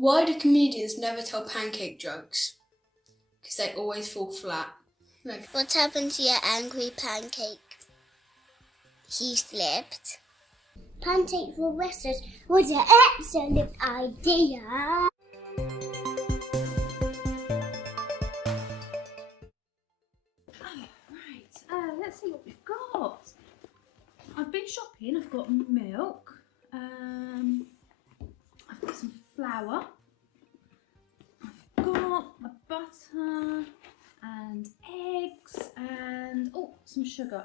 Why do comedians never tell pancake jokes? Because they always fall flat. What happened to your angry pancake? He flipped. Pancakes for wrestlers was an excellent idea. Let's see what we've got. I've been shopping. I've got milk. I've got some flour. I've got a butter and eggs and some sugar.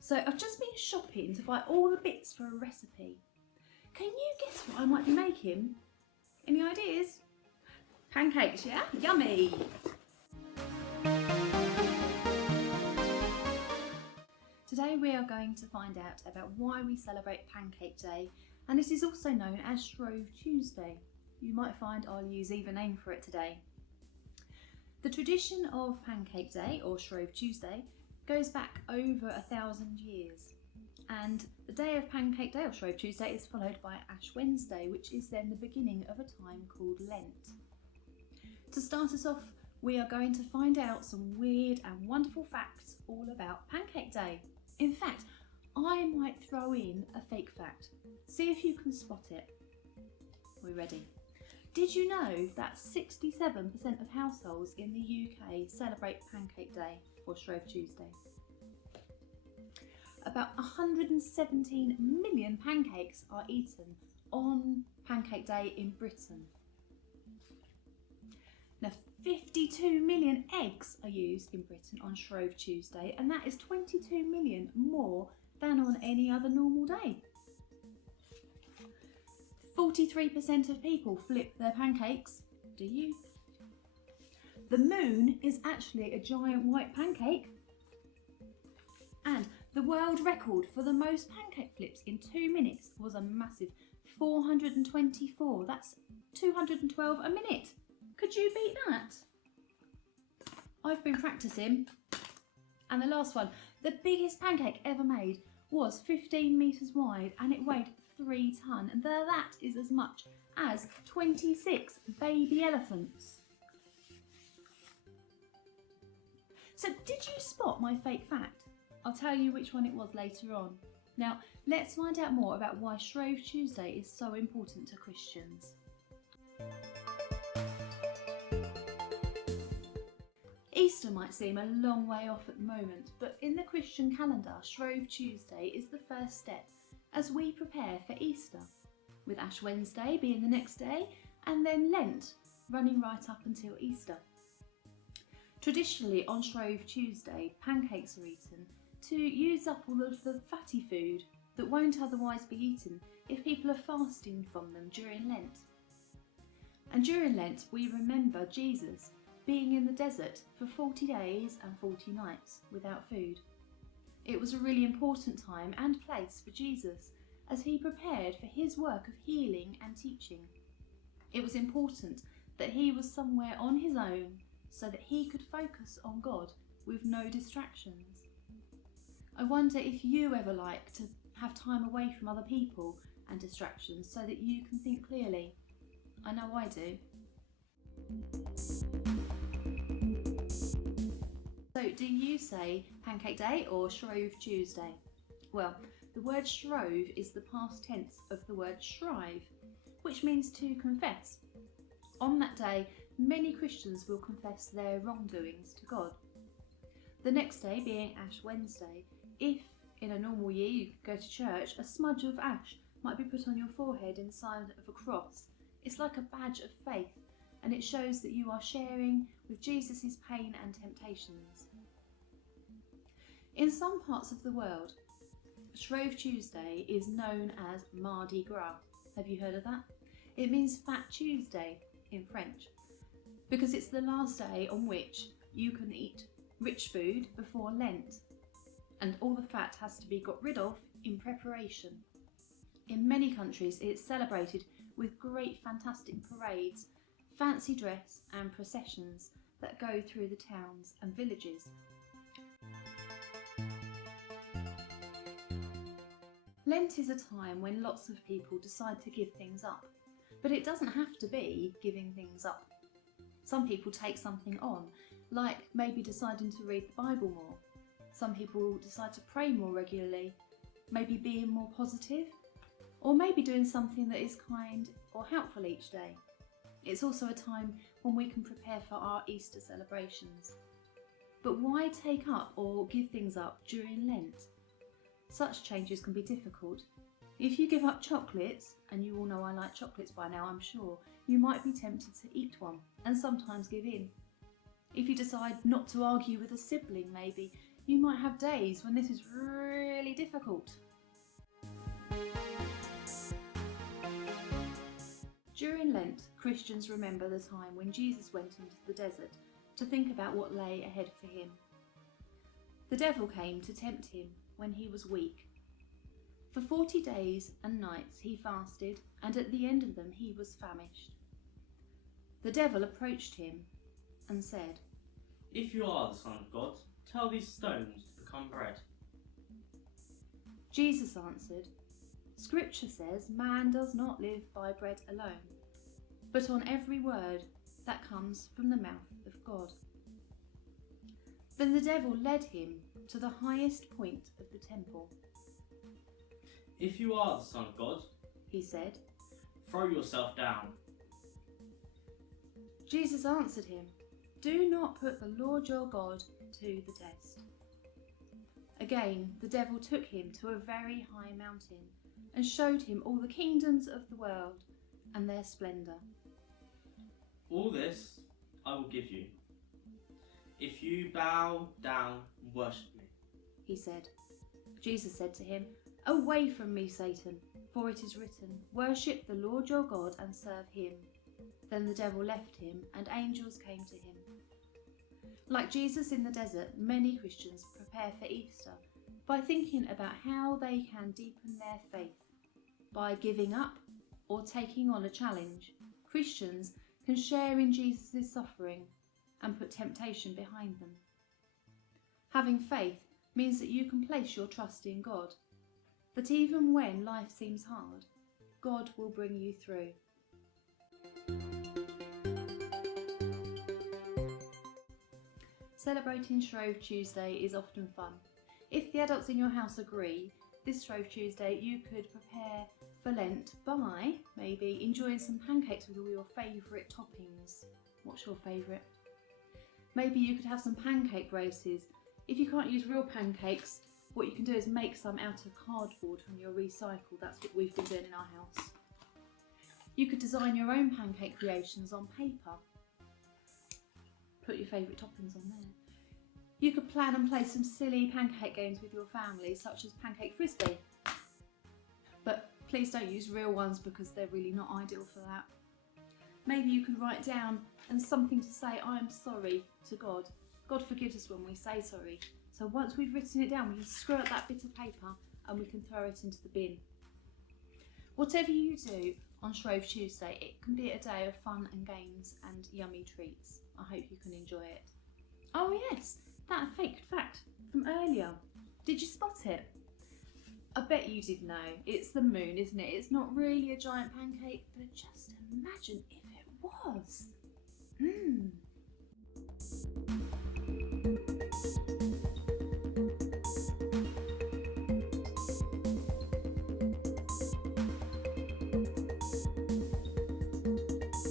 So I've just been shopping to buy all the bits for a recipe. Can you guess what I might be making? Any ideas? Pancakes, yeah? Yummy! Today we are going to find out about why we celebrate Pancake Day, and it is also known as Shrove Tuesday. You might find I'll use either name for it today. The tradition of Pancake Day, or Shrove Tuesday, goes back over 1,000 years. And the day of Pancake Day, or Shrove Tuesday, is followed by Ash Wednesday, which is then the beginning of a time called Lent. To start us off, we are going to find out some weird and wonderful facts all about Pancake Day. In fact, I might throw in a fake fact. See if you can spot it. We're ready. Did you know that 67% of households in the UK celebrate Pancake Day, or Shrove Tuesday? About 117 million pancakes are eaten on Pancake Day in Britain. Now, 52 million eggs are used in Britain on Shrove Tuesday, and that is 22 million more than on any other normal day. 43% of people flip their pancakes. Do you? The moon is actually a giant white pancake. And the world record for the most pancake flips in 2 minutes was a massive 424. That's 212 a minute. Could you beat that? I've been practicing. And the last one, the biggest pancake ever made was 15 metres wide and it weighed 3 tonnes. And that is as much as 26 baby elephants. So did you spot my fake fact? I'll tell you which one it was later on. Now, let's find out more about why Shrove Tuesday is so important to Christians. Easter might seem a long way off at the moment, but in the Christian calendar, Shrove Tuesday is the first step as we prepare for Easter, with Ash Wednesday being the next day, and then Lent running right up until Easter. Traditionally on Shrove Tuesday, pancakes are eaten to use up all of the fatty food that won't otherwise be eaten if people are fasting from them during Lent. And during Lent we remember Jesus being in the desert for 40 days and 40 nights without food. It was a really important time and place for Jesus as he prepared for his work of healing and teaching. It was important that he was somewhere on his own so that he could focus on God with no distractions. I wonder if you ever like to have time away from other people and distractions so that you can think clearly. I know I do. So do you say Pancake Day or Shrove Tuesday? Well, the word shrove is the past tense of the word shrive, which means to confess. On that day, many Christians will confess their wrongdoings to God. The next day being Ash Wednesday, if in a normal year you go to church, a smudge of ash might be put on your forehead in sign of a cross. It's like a badge of faith, and it shows that you are sharing with Jesus' pain and temptations. In some parts of the world, Shrove Tuesday is known as Mardi Gras. Have you heard of that? It means Fat Tuesday in French, because it's the last day on which you can eat rich food before Lent, and all the fat has to be got rid of in preparation. In many countries it's celebrated with great fantastic parades, fancy dress and processions that go through the towns and villages. Lent is a time when lots of people decide to give things up, But it doesn't have to be giving things up. Some people take something on, like maybe deciding to read the Bible more. Some people decide to pray more regularly, maybe being more positive, or maybe doing something that is kind or helpful each day. It's also a time when we can prepare for our Easter celebrations. But why take up or give things up during Lent? Such changes can be difficult. If you give up chocolates, and you all know I like chocolates by now, I'm sure, you might be tempted to eat one and sometimes give in. If you decide not to argue with a sibling, maybe, you might have days when this is really difficult. During Lent, Christians remember the time when Jesus went into the desert to think about what lay ahead for him. The devil came to tempt him when he was weak. For 40 days and nights he fasted, and at the end of them he was famished. The devil approached him and said, "If you are the Son of God, tell these stones to become bread." Jesus answered, "Scripture says man does not live by bread alone, but on every word that comes from the mouth of God." Then the devil led him to the highest point of the temple. "If you are the Son of God," he said, "throw yourself down." Jesus answered him, "Do not put the Lord your God to the test." Again, the devil took him to a very high mountain and showed him all the kingdoms of the world and their splendour. "All this I will give you, if you bow down and worship me," he said. Jesus said to him, "Away from me, Satan, for it is written, 'Worship the Lord your God and serve him.'" Then the devil left him and angels came to him. Like Jesus in the desert, many Christians prepare for Easter by thinking about how they can deepen their faith. By giving up or taking on a challenge, Christians can share in Jesus' suffering and put temptation behind them. Having faith means that you can place your trust in God, that even when life seems hard, God will bring you through. Celebrating Shrove Tuesday is often fun. If the adults in your house agree, this Shrove Tuesday you could prepare for Lent by maybe enjoying some pancakes with all your favourite toppings. What's your favourite? Maybe you could have some pancake races. If you can't use real pancakes, what you can do is make some out of cardboard from your recycle. That's what we've been doing in our house. You could design your own pancake creations on paper. Put your favourite toppings on there. You could plan and play some silly pancake games with your family, such as Pancake Frisbee. But please don't use real ones because they're really not ideal for that. Maybe you could write down and something to say, "I am sorry" to God. God forgives us when we say sorry. So once we've written it down, we can screw out that bit of paper and we can throw it into the bin. Whatever you do on Shrove Tuesday, it can be a day of fun and games and yummy treats. I hope you can enjoy it. Oh yes, that fake fact from earlier. Did you spot it? I bet you did know. It's the moon, isn't it? It's not really a giant pancake, but just imagine if it was.